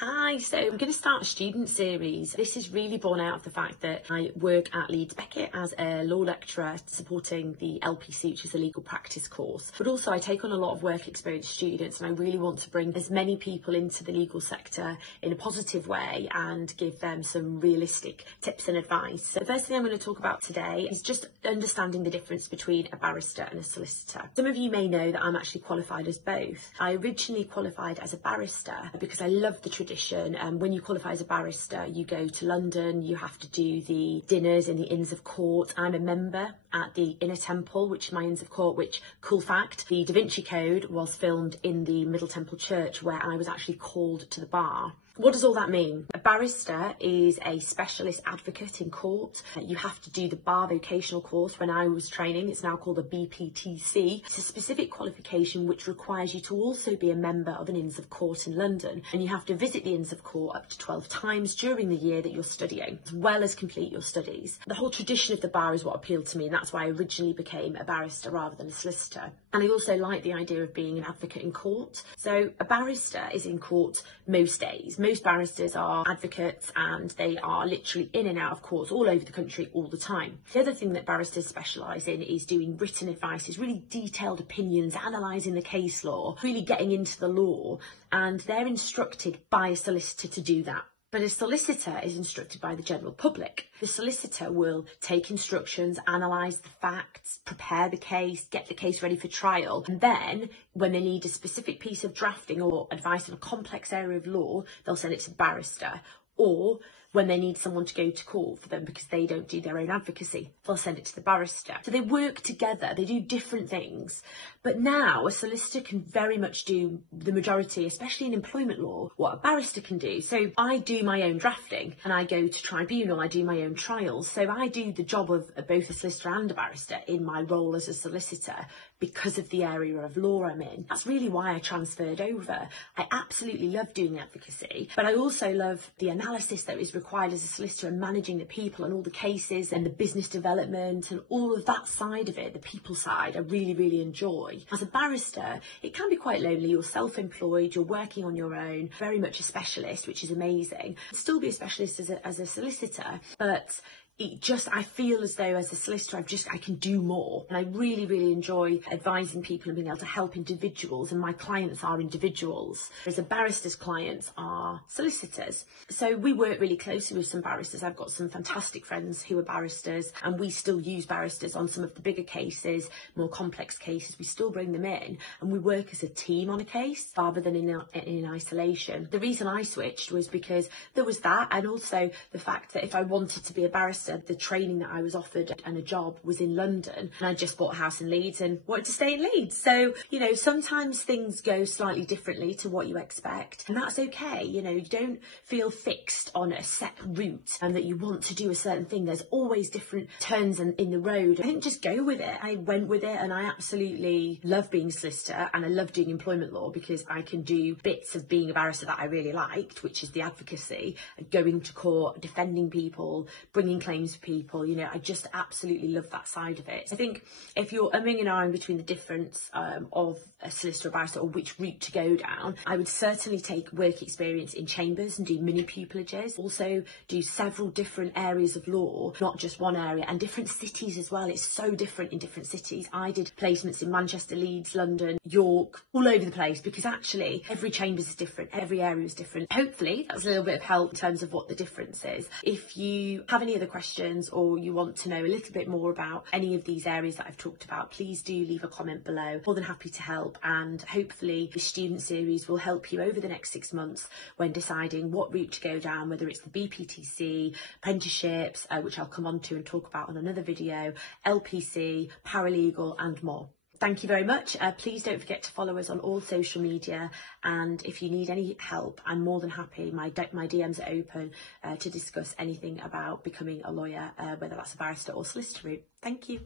Hi, so I'm going to start a student series. This is really born out of the fact that I work at Leeds Beckett as a law lecturer supporting the LPC, which is a legal practice course. But also I take on a lot of work experience students, and I really want to bring as many people into the legal sector in a positive way and give them some realistic tips and advice. So the first thing I'm going to talk about today is just understanding the difference between a barrister and a solicitor. Some of you may know that I'm actually qualified as both. I originally qualified as a barrister because I love the tradition. When you qualify as a barrister, you go to London, you have to do the dinners in the Inns of Court. I'm a member at the Inner Temple, which is my Inns of Court, which, cool fact, the Da Vinci Code was filmed in the Middle Temple Church, where I was actually called to the bar. What does all that mean? A barrister is a specialist advocate in court. You have to do the bar vocational course. When I was training, it's now called a BPTC. It's a specific qualification which requires you to also be a member of an Inns of Court in London. And you have to visit the Inns of Court up to 12 times during the year that you're studying, as well as complete your studies. The whole tradition of the bar is what appealed to me, and that's why I originally became a barrister rather than a solicitor. And I also like the idea of being an advocate in court. So a barrister is in court most days. Most barristers are advocates, and they are literally in and out of courts all over the country all the time. The other thing that barristers specialise in is doing written advice, is really detailed opinions, analysing the case law, really getting into the law, and they're instructed by a solicitor to do that. But a solicitor is instructed by the general public. The solicitor will take instructions, analyse the facts, prepare the case, get the case ready for trial. And then when they need a specific piece of drafting or advice on a complex area of law, they'll send it to the barrister. Or when they need someone to go to court for them because they don't do their own advocacy, they'll send it to the barrister. So they work together, they do different things. But now a solicitor can very much do the majority, especially in employment law, what a barrister can do. So I do my own drafting and I go to tribunal, I do my own trials. So I do the job of both a solicitor and a barrister in my role as a solicitor because of the area of law I'm in. That's really why I transferred over. I absolutely love doing advocacy, but I also love the analysis that is required as a solicitor and managing the people and all the cases and the business development and all of that side of it, the people side, I really, really enjoy. As a barrister, it can be quite lonely. You're self-employed, you're working on your own, very much a specialist, which is amazing. Still be a specialist as a solicitor, but I feel as though as a solicitor, I can do more. And I really, really enjoy advising people and being able to help individuals, and my clients are individuals, whereas a barrister's clients are solicitors. So we work really closely with some barristers. I've got some fantastic friends who are barristers, and we still use barristers on some of the bigger cases, more complex cases. We still bring them in, and we work as a team on a case rather than in isolation. The reason I switched was because there was that, and also the fact that if I wanted to be a barrister, the training that I was offered and a job was in London, and I just bought a house in Leeds and wanted to stay in Leeds. So, sometimes things go slightly differently to what you expect, and that's okay. You don't feel fixed on a set route and that you want to do a certain thing. There's always different turns in the road. I think just go with it. I went with it, and I absolutely love being a solicitor, and I love doing employment law because I can do bits of being a barrister that I really liked, which is the advocacy, going to court, defending people, bringing claims for people. I just absolutely love that side of it. I think if you're umming and ahhing between the difference of a solicitor or barrister or which route to go down, I would certainly take work experience in chambers and do mini pupilages. Also do several different areas of law, not just one area, and different cities as well. It's so different in different cities. I did placements in Manchester, Leeds, London, York, all over the place, because actually every chamber is different, every area is different. Hopefully that's a little bit of help in terms of what the difference is. If you have any other questions or you want to know a little bit more about any of these areas that I've talked about, please do leave a comment below. More than happy to help, and hopefully the student series will help you over the next 6 months when deciding what route to go down, whether it's the BPTC, apprenticeships, which I'll come on to and talk about on another video, LPC, paralegal and more. Thank you very much. Please don't forget to follow us on all social media, and if you need any help, I'm more than happy. My DMs are open to discuss anything about becoming a lawyer, whether that's a barrister or solicitor route. Thank you.